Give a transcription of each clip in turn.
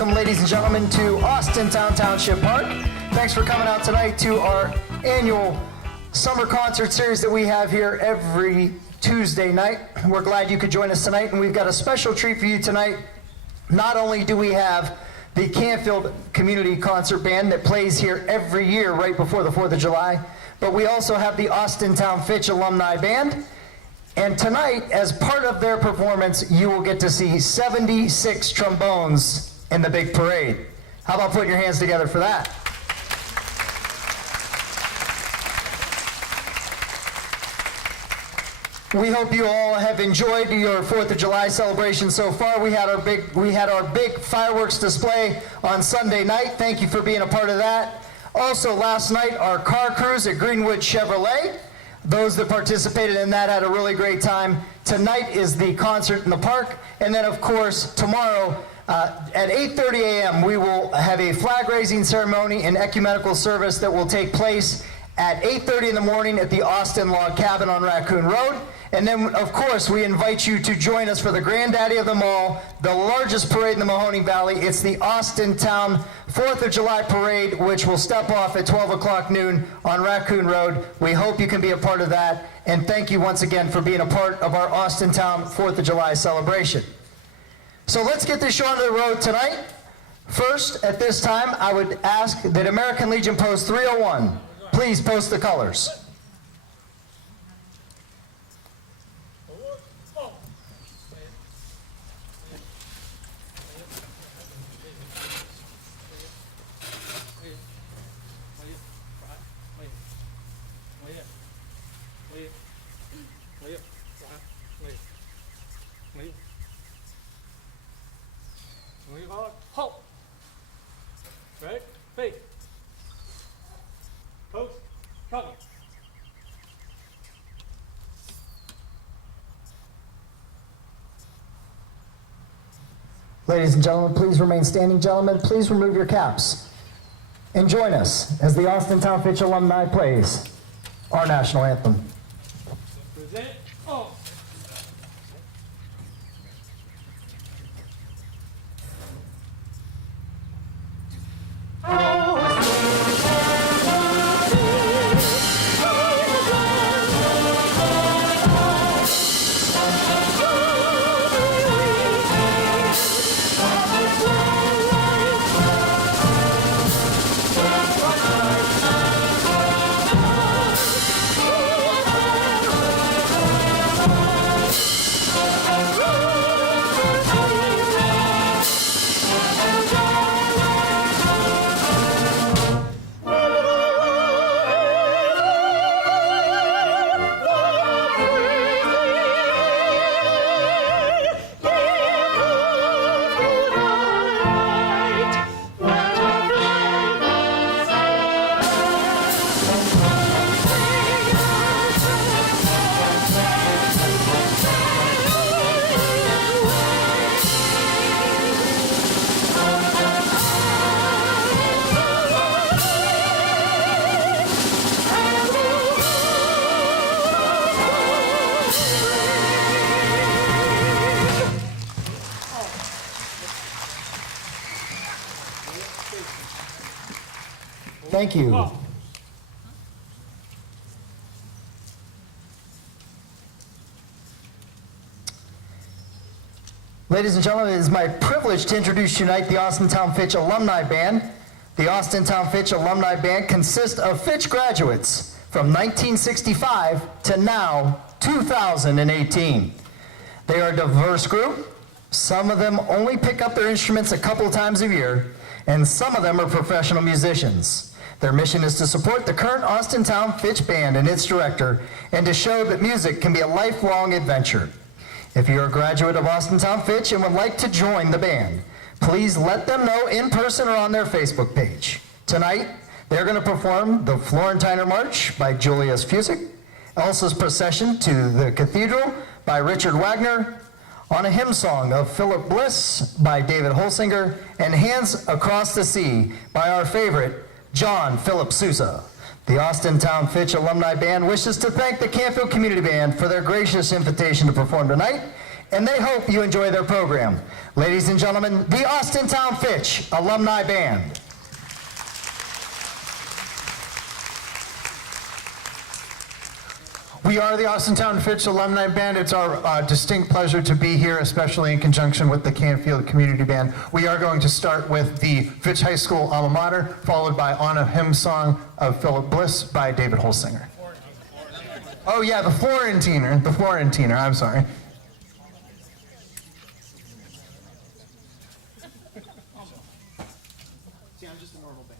welcome, ladies and gentlemen, to Austintown Township Park. Thanks for coming out tonight to our annual summer concert series that we have here every Tuesday night. We're glad you could join us tonight, and we've got a special treat for you tonight. Not only do we have the Canfield Community Concert Band that plays here every year right before the 4th of July, but we also have the Austintown Fitch Alumni Band. And tonight, as part of their performance, you will get to see 76 trombones in the big parade. How about putting your hands together for that? We hope you all have enjoyed your 4th of July celebration so far. We had our big fireworks display on Sunday night. Thank you for being a part of that. Also, last night, our car cruise at Greenwood Chevrolet. Those that participated in that had a really great time. Tonight is the concert in the park. And then, of course, tomorrow at 8:30 a.m., we will have a flag-raising ceremony and ecumenical service that will take place at 8:30 in the morning at the Austin Log Cabin on Raccoon Road. And then, of course, we invite you to join us for the granddaddy of them all, the largest parade in the Mahoning Valley. It's the Austintown 4th of July Parade, which will step off at 12 o'clock noon on Raccoon Road. We hope you can be a part of that. And thank you once again for being a part of our Austintown 4th of July celebration. So let's get this show on the road tonight. First, at this time, I would ask that American Legion Post 301 please post the colors. Halt. Right? Face. Post. Cover. Ladies and gentlemen, please remain standing. Gentlemen, please remove your caps and join us as the Austintown Fitch alumni plays our national anthem. Present. Oh. Thank you. Ladies and gentlemen, it is my privilege to introduce tonight the Austintown Fitch Alumni Band. The Austintown Fitch Alumni Band consists of Fitch graduates from 1965 to now 2018. They are a diverse group. Some of them only pick up their instruments a couple times a year, and some of them are professional musicians. Their mission is to support the current Austintown Fitch Band and its director, and to show that music can be a lifelong adventure. If you're a graduate of Austintown Fitch and would like to join the band, please let them know in person or on their Facebook page. Tonight, they're going to perform the Florentiner March by Julius Fusick, Elsa's Procession to the Cathedral by Richard Wagner, On a Hymn Song of Philip Bliss by David Holsinger, and Hands Across the Sea by our favorite, John Philip Sousa. The Austintown Fitch Alumni Band wishes to thank the Canfield Community Band for their gracious invitation to perform tonight, and they hope you enjoy their program. Ladies and gentlemen, the Austintown Fitch Alumni Band. We are the Austintown Fitch Alumni Band. It's our distinct pleasure to be here, especially in conjunction with the Canfield Community Band. We are going to start with the Fitch High School alma mater, followed by On a Hymn Song of Philip Bliss by David Holsinger. Oh yeah, the Florentiner, I'm sorry. See, I'm just a normal band.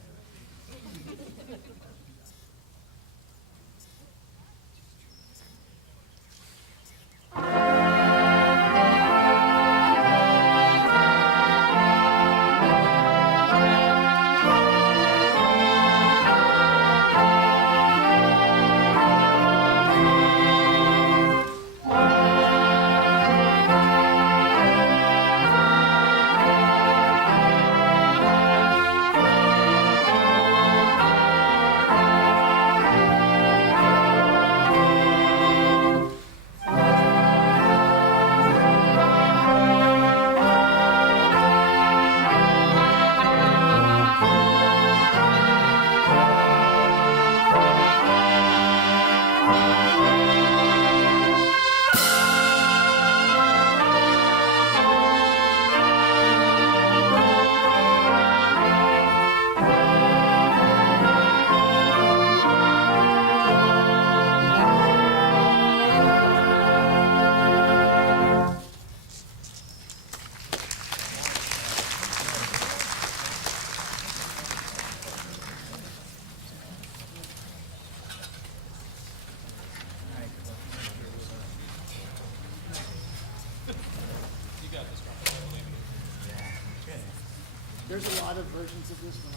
There's a lot of versions of this one.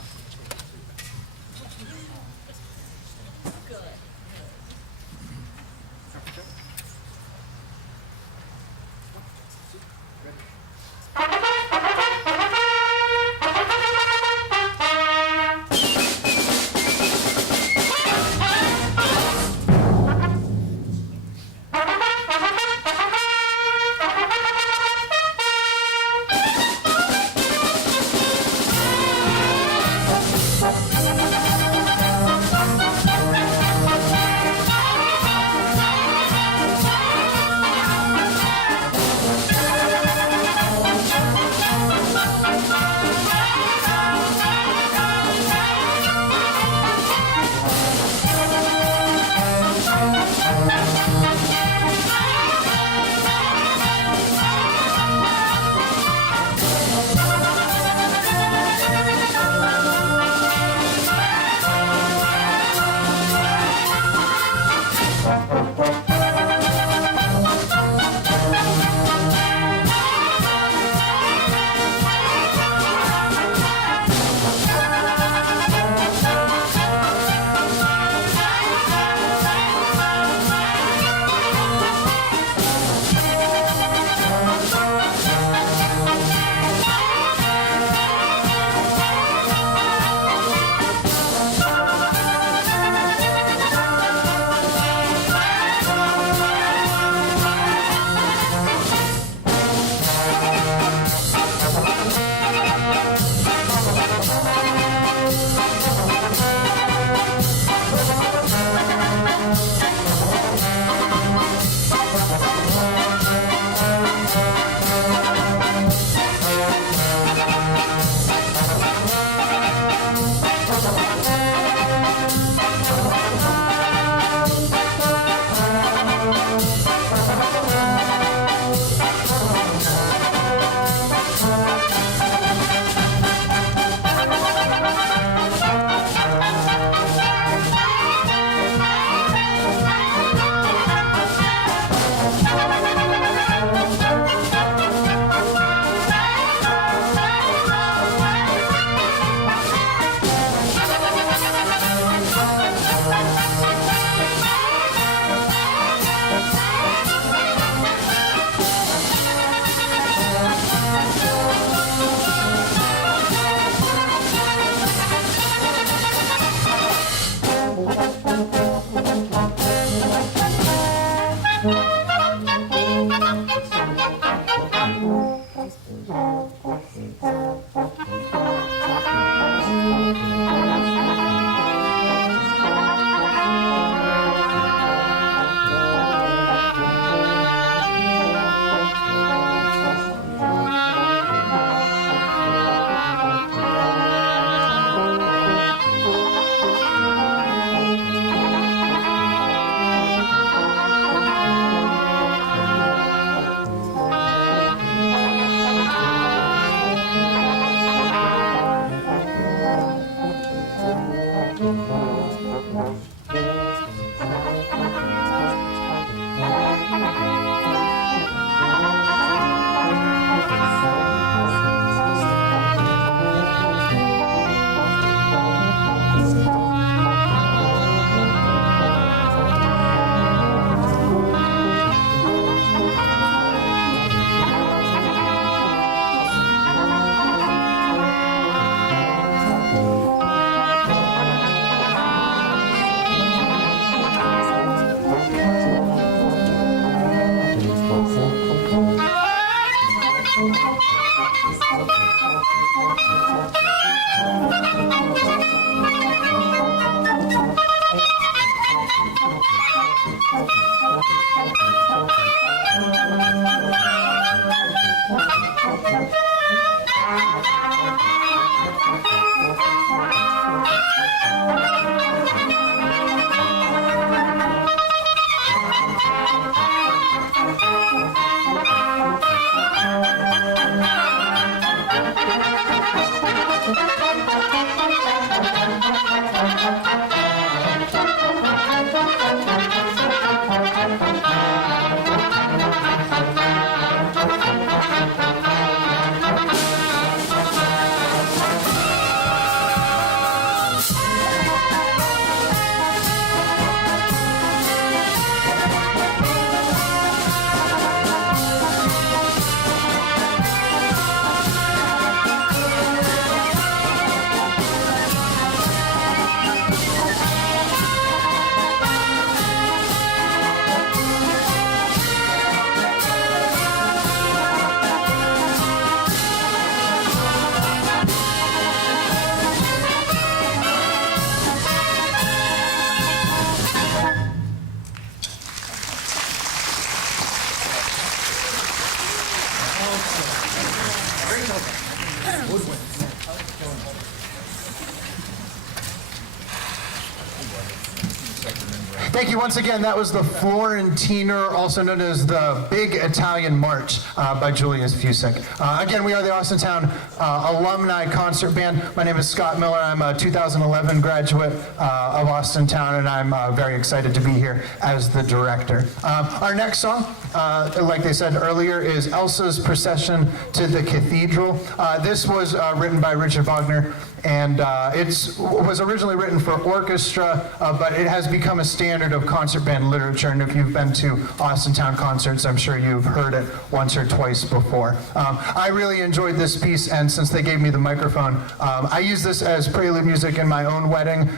Thank you once again. That was the Florentiner, also known as the Big Italian March by Julius Fusek. Again, we are the Austintown Alumni Concert Band. My name is Scott Miller. I'm a 2011 graduate of Austintown, and I'm very excited to be here as the director. Our next song, like they said earlier, is Elsa's Procession to the Cathedral. This was written by Richard Wagner, and it was originally written for orchestra, but it has become a standard of concert band literature, and if you've been to Austintown concerts, I'm sure you've heard it once or twice before. I really enjoyed this piece, and since they gave me the microphone, I used this as prelude music in my own wedding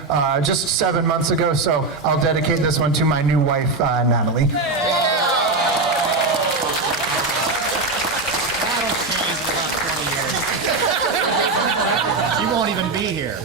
just 7 months ago, so I'll dedicate this one to my new wife, Natalie. You won't even be here.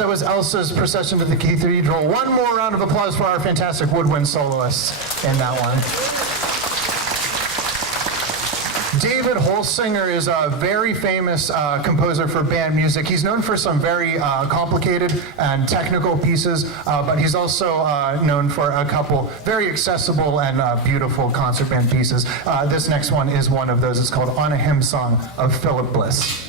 that was Elsa's Procession to the Cathedral. One more round of applause for our fantastic woodwind soloists in that one. David Holsinger is a very famous composer for band music. He's known for some very complicated and technical pieces, but he's also known for a couple very accessible and beautiful concert band pieces. This next one is one of those. It's called On a Hymn Song of Philip Bliss.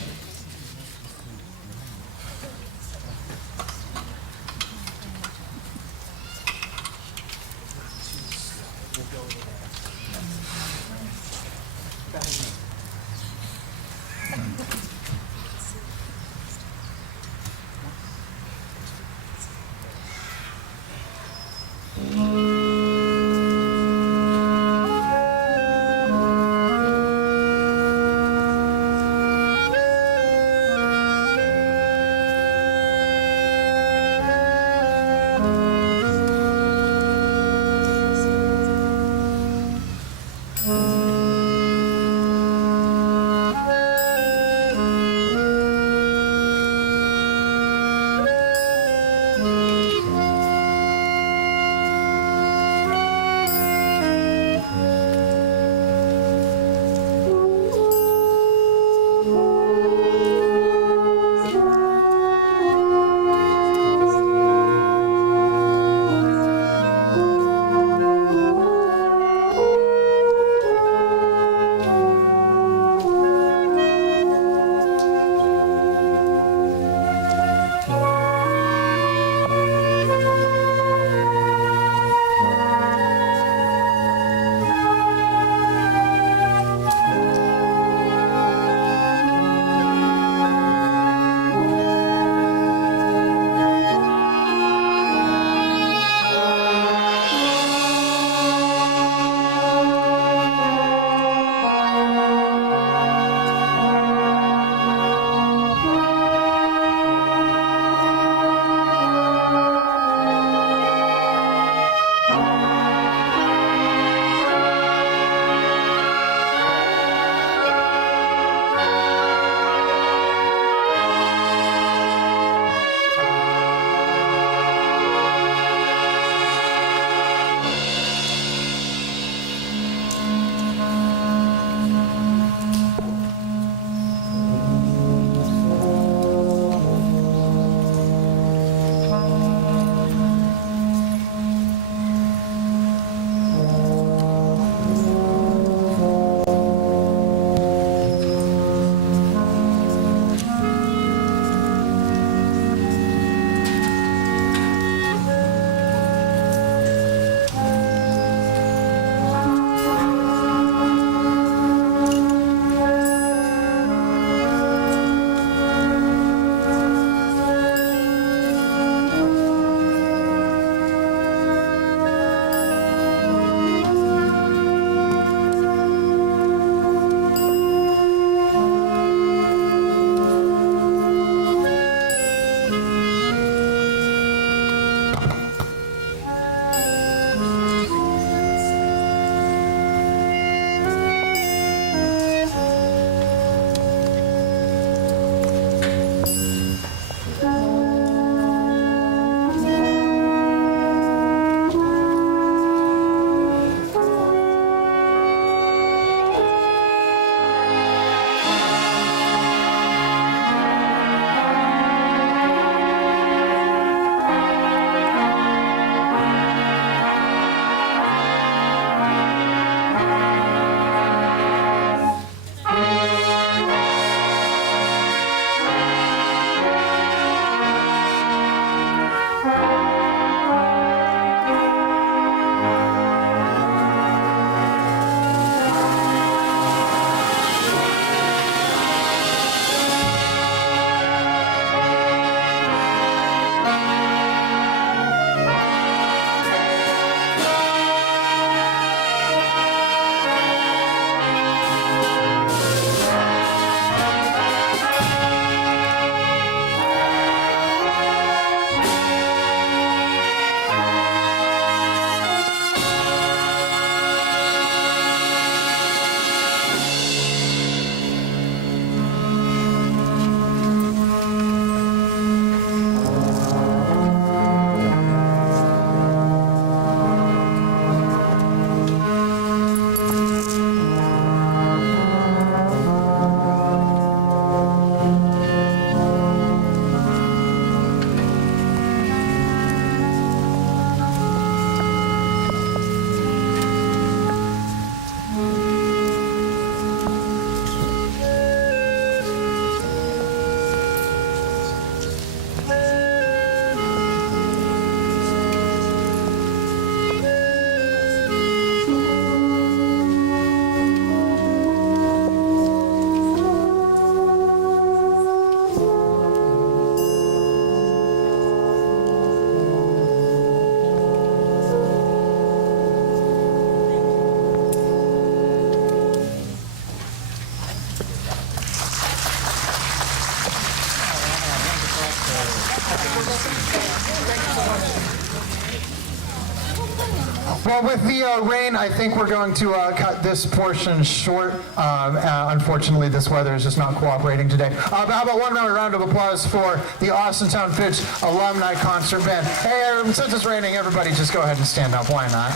Well, with the rain, I think we're going to cut this portion short. Unfortunately, this weather is just not cooperating today. But how about one more round of applause for the Austintown Fitch Alumni Concert Band? Hey, since it's raining, everybody just go ahead and stand up. Why not?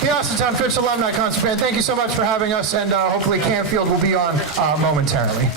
The Austintown Fitch Alumni Concert Band, thank you so much for having us, and hopefully Canfield will be on momentarily.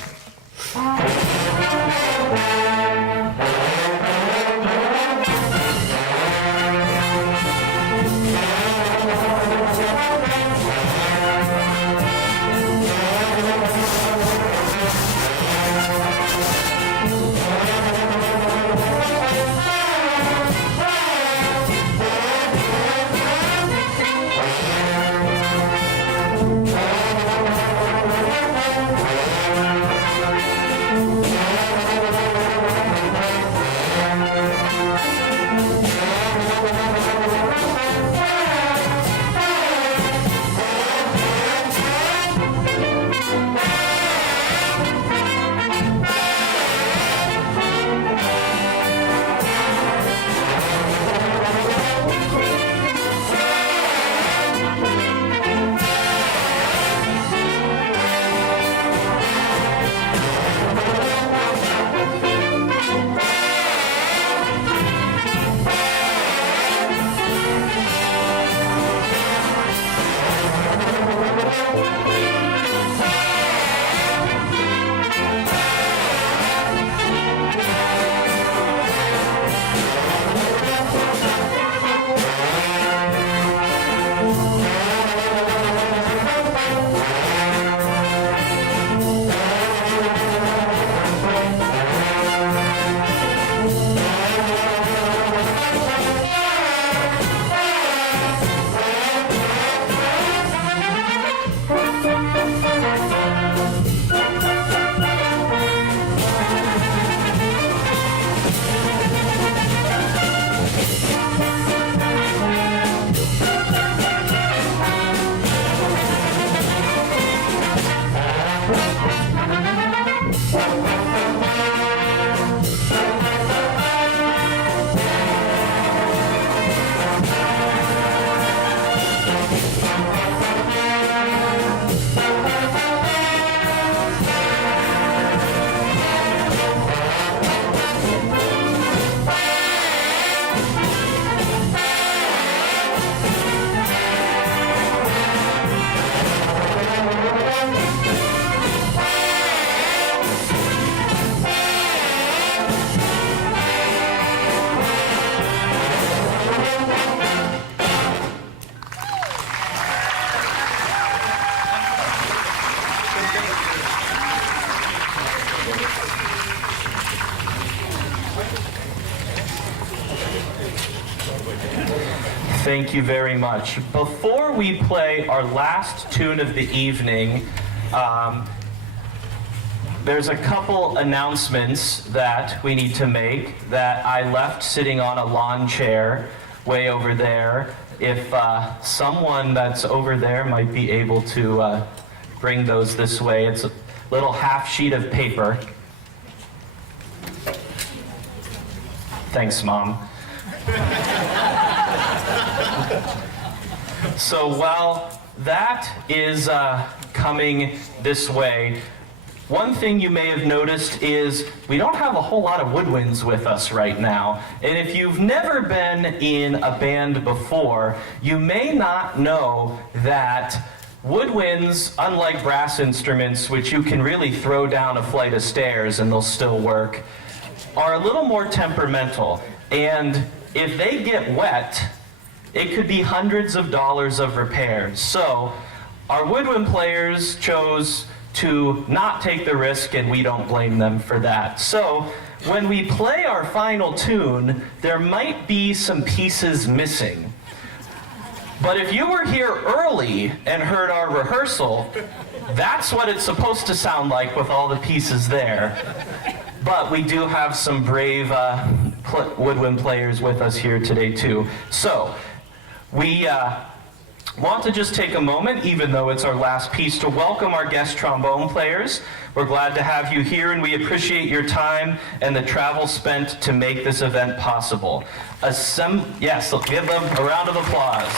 Thank you very much. Before we play our last tune of the evening, there's a couple announcements that we need to make that I left sitting on a lawn chair way over there. If someone that's over there might be able to bring those this way. It's a little half sheet of paper. Thanks, Mom. So while that is coming this way, one thing you may have noticed is we don't have a whole lot of woodwinds with us right now. And if you've never been in a band before, you may not know that woodwinds, unlike brass instruments, which you can really throw down a flight of stairs and they'll still work, are a little more temperamental. And if they get wet, it could be hundreds of dollars of repairs. So our woodwind players chose to not take the risk, and we don't blame them for that. So when we play our final tune, there might be some pieces missing. But if you were here early and heard our rehearsal, that's what it's supposed to sound like with all the pieces there. But we do have some brave woodwind players with us here today too. So we Want to just take a moment, even though it's our last piece, to welcome our guest trombone players. We're glad to have you here, and we appreciate your time and the travel spent to make this event possible. Yes, give them a round of applause.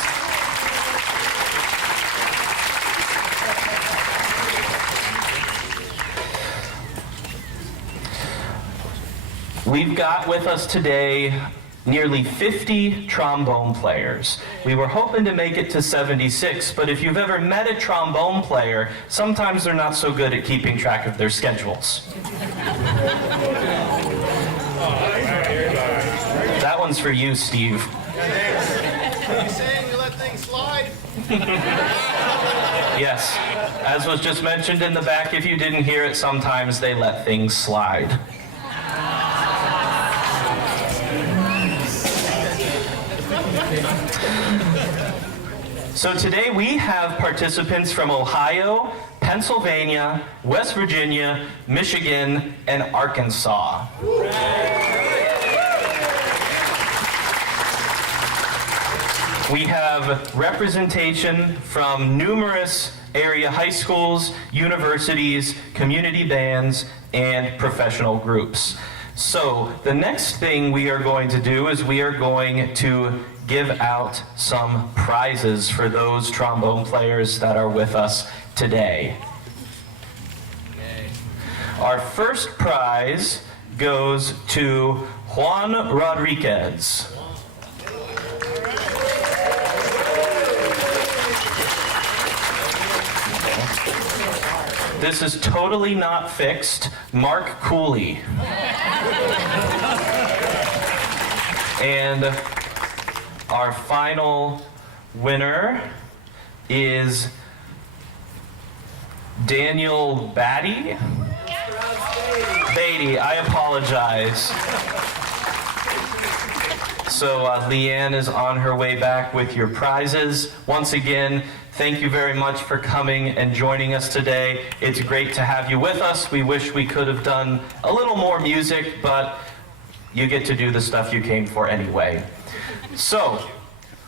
We've got with us today nearly 50 trombone players. We were hoping to make it to 76, but if you've ever met a trombone player, sometimes they're not so good at keeping track of their schedules. That one's for you, Steve. Are you saying you let things slide? Yes, as was just mentioned in the back, if you didn't hear it, sometimes they let things slide. So today we have participants from Ohio, Pennsylvania, West Virginia, Michigan, and Arkansas. We have representation from numerous area high schools, universities, community bands, and professional groups. So the next thing we are going to do is we are going to give out some prizes for those trombone players that are with us today. Our first prize goes to Juan Rodriguez. This is totally not fixed. Mark Cooley. And our final winner is Daniel Beatty, I apologize. So Leanne is on her way back with your prizes. Once again, thank you very much for coming and joining us today. It's great to have you with us. We wish we could have done a little more music, but you get to do the stuff you came for anyway. So,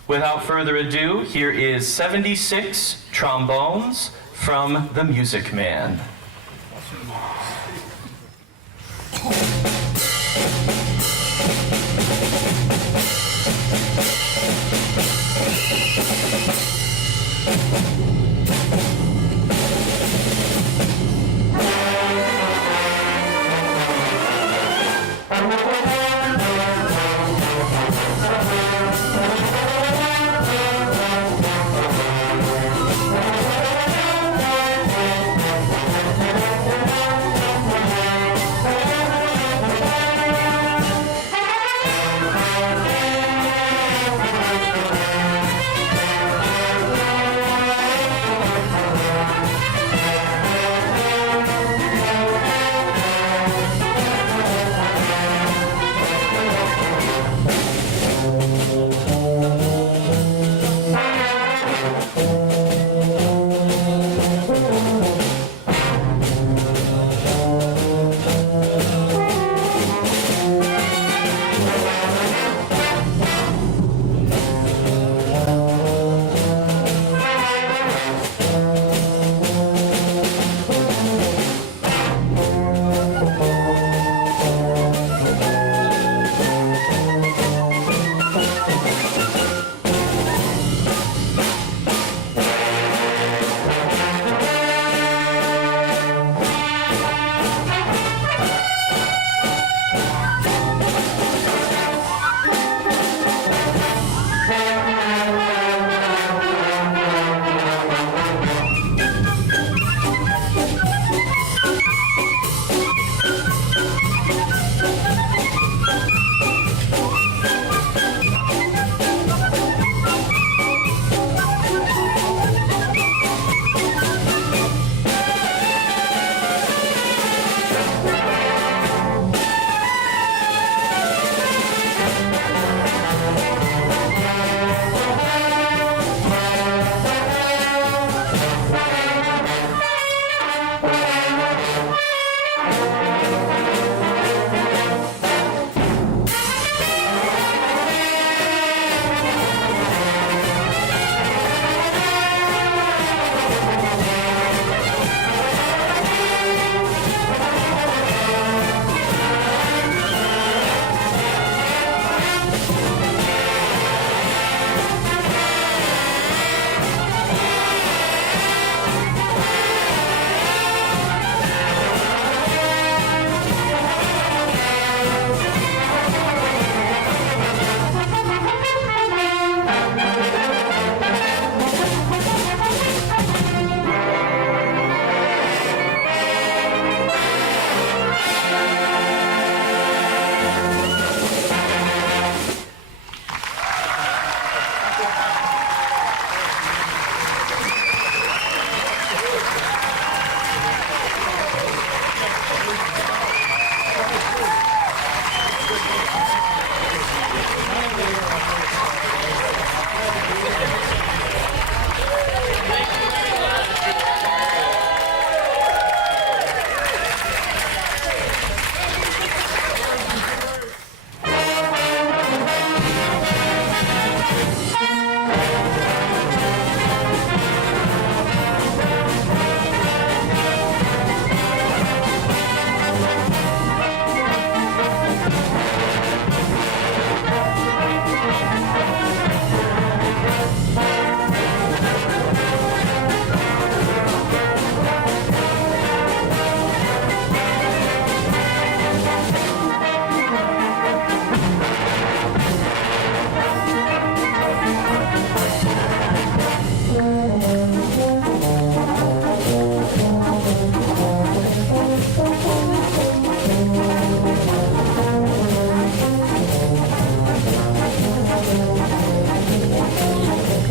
without further ado, here is 76 trombones from the Music Man.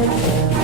Thank you.